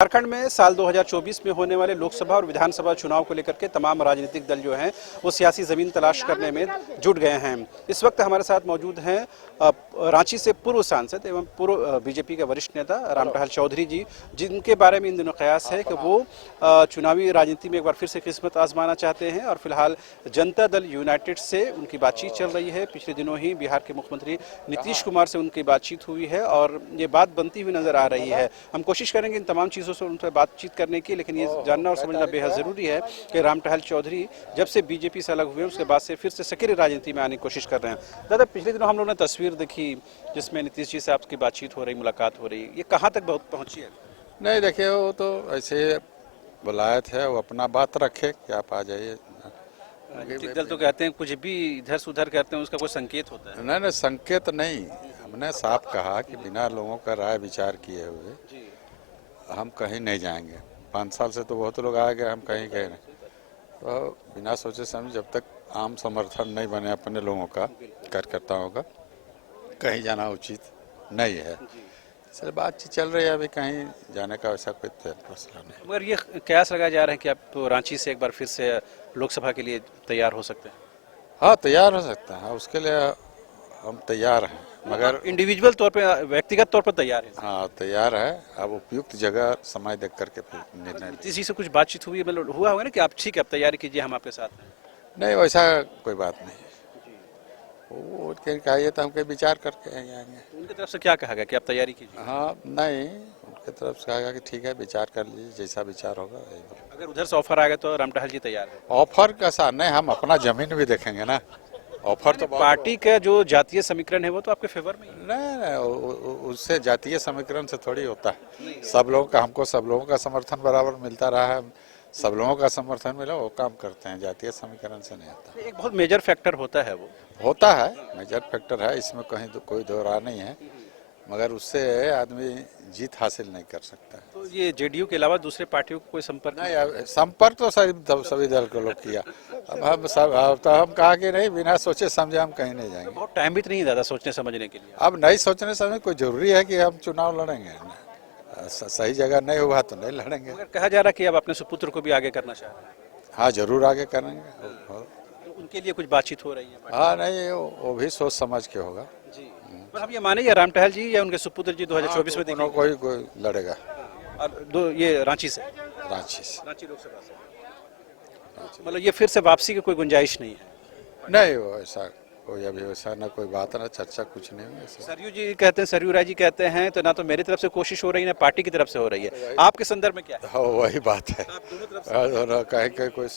झारखंड में साल 2024 में होने वाले लोकसभा और विधानसभा चुनाव को लेकर के तमाम राजनीतिक दल जो हैं वो सियासी ज़मीन तलाश करने में जुट गए हैं। इस वक्त हमारे साथ मौजूद हैं रांची से पूर्व सांसद एवं पूर्व बीजेपी के वरिष्ठ नेता रामटहल चौधरी जी, जिनके बारे में इन दिनों कयास है कि वो चुनावी राजनीति में एक बार फिर से किस्मत आजमाना चाहते हैं। और फिलहाल जनता दल यूनाइटेड से उनकी बातचीत चल रही है। पिछले दिनों ही बिहार के मुख्यमंत्री नीतीश कुमार से उनकी बातचीत हुई है और ये बात बनती हुई नजर आ रही है। हम कोशिश करेंगे इन तमाम चीज़ों से उनसे बातचीत करने की, लेकिन ये जानना और समझना बेहद ज़रूरी है कि रामटहल चौधरी जब से बीजेपी से अलग हुए उसके बाद से फिर से सक्रिय राजनीति में आने की कोशिश कर रहे हैं। दादा, पिछले दिनों हम लोगों ने तस्वीर देखी जिसमें नीतीश जी से आपकी बातचीत हो रही, मुलाकात हो रही, ये कहाँ तक बहुत पहुँची है? नहीं, देखिए वो तो ऐसे बुलाए थे, वो अपना बात रखे कि आप आ जाइए। राजनीतिक दल तो कहते हैं कुछ भी इधर से उधर करते हैं उसका कोई संकेत होता है। नहीं नहीं, संकेत नहीं, हमने साफ कहा कि बिना लोगों का राय विचार किए हुए हम कहीं नहीं जाएंगे। 5 साल से तो बहुत लोग आ गए, हम कहीं गए नहीं। तो बिना सोचे समझे जब तक आम समर्थन नहीं बने अपने लोगों का, कार्यकर्ताओं का, कहीं जाना उचित नहीं है। इसलिए बातचीत चल रही है, अभी कहीं जाने का वैसा कोई फैसला नहीं। मगर ये कयास लगाया जा रहा है कि आप तो रांची से एक बार फिर से लोकसभा के लिए तैयार हो सकते हैं। हाँ, तैयार हो सकता है, उसके लिए हम तैयार हैं, मगर इंडिविजुअल तौर पे, व्यक्तिगत तौर पर तैयार है। हाँ तैयार है। अब उपयुक्त जगह समय देख करके फिर निर्णय नीतीश जी से कुछ बातचीत हुई, मतलब हुआ होगा ना कि आप ठीक है, आप तैयारी कीजिए, हम आपके साथ हैं। नहीं, वैसा कोई बात नहीं। वो कहिए तो हम कहीं विचार करके आएंगे। उनकी तरफ से क्या कहा गया कि आप तैयारी कीजिए? हाँ, नहीं, उनकी तरफ से कहा कि ठीक है, विचार कर लीजिए, जैसा विचार होगा वही बोलो। अगर उधर से ऑफर आएगा तो रामटहल जी तैयार है? ऑफर कैसा नहीं, हम अपना जमीन भी देखेंगे ना। ऑफर तो पार्टी का जो जातीय समीकरण है वो तो आपके फेवर में ही है। नहीं, उससे जातीय समीकरण से थोड़ी होता है। सब लोगों का, हमको सब लोगों का समर्थन बराबर मिलता रहा है, सब लोगों का समर्थन मिला, वो काम करते हैं, जातीय समीकरण से नहीं होता। एक बहुत मेजर फैक्टर होता है, वो होता है, मेजर फैक्टर है, इसमें कहीं तो कोई दो राह नहीं है, मगर उससे आदमी जीत हासिल नहीं कर सकता है। तो ये जेडीयू के अलावा दूसरे पार्टियों को कोई संपर्क नहीं, अब संपर्क तो सभी दल के लोग किया। अब हम कहा कि नहीं, बिना सोचे समझे हम कहीं नहीं जाएंगे। बहुत टाइम भी तो नहीं दादा सोचने समझने के लिए। अब नहीं सोचने समझे कोई जरूरी है कि हम चुनाव लड़ेंगे? सही जगह नहीं हुआ तो नहीं लड़ेंगे। मगर कहा जा रहा है कि अब अपने सुपुत्र को भी आगे करना चाह रहे हैं। हाँ, जरूर आगे करेंगे। तो उनके लिए कुछ बातचीत हो रही है? हाँ, नहीं, वो भी सोच समझ के होगा जी, पर हम ये माने या रामटहल जी या उनके सुपुत्र जी 2024 में दोनों कोई लड़ेगा। और ये रांची से, रांची से, रांची लोकसभा से, मतलब ये फिर से वापसी की कोई गुंजाइश नहीं है? नहीं, वो ऐसा कोई अभी वैसा ना कोई बात ना चर्चा कुछ नहीं हुई। सरयू जी कहते हैं, सरयू राय जी कहते हैं तो ना तो मेरी तरफ से कोशिश हो रही है ना पार्टी की तरफ से हो रही है, आपके संदर्भ में क्या है? हाँ, वही बात है। आप दोनों तरफ से? दोनों कहीं कोई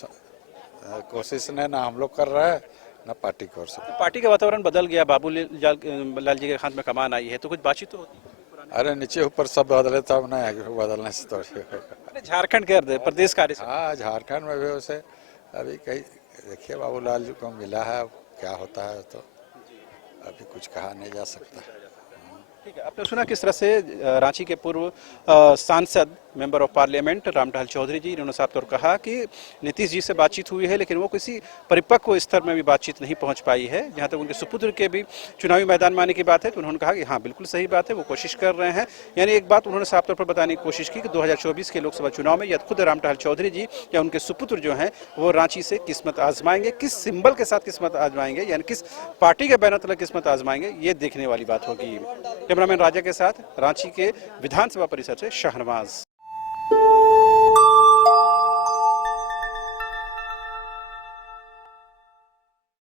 कोशिश नहीं, ना हम लोग कर रहे हैं ना पार्टी कर सकते। पार्टी का वातावरण बदल गया, बाबू लाल जी के हाथ में कमान आई है, तो कुछ बातचीत तो होती है? अरे नीचे ऊपर सब बदले तब नहीं आगे, बदलने से तो अरे झारखंड के प्रदेश कार्य से। हाँ, झारखंड में भी वैसे अभी कहीं देखिए, बाबूलाल जी को मिला है, अब क्या होता है तो अभी कुछ कहा नहीं जा सकता। ठीक है, आपने सुना किस तरह से रांची के पूर्व सांसद member of parliament Ramtahal Chaudhary ji, इन्होंने साफ तौर कहा कि नीतीश जी से बातचीत हुई है, लेकिन वो किसी परिपक्व स्तर में भी बातचीत नहीं पहुंच पाई है। जहां तक उनके सुपुत्र के भी चुनावी मैदान में आने की बात है तो उन्होंने कहा कि हाँ, बिल्कुल सही बात है, वो कोशिश कर रहे हैं। यानी एक बात उन्होंने साफ तौर पर बताने की कोशिश की कि 2024 के लोकसभा चुनाव में या खुद रामटहल चौधरी जी या उनके सुपुत्र जो हैं वो रांची से किस्मत आजमाएंगे। किस सिंबल के साथ किस्मत आजमाएंगे, यानी किस पार्टी के बैनर तले किस्मत आजमाएंगे, ये देखने वाली बात होगी। कैमरामैन राजा के साथ रांची के विधानसभा परिसर से शाहनवाज।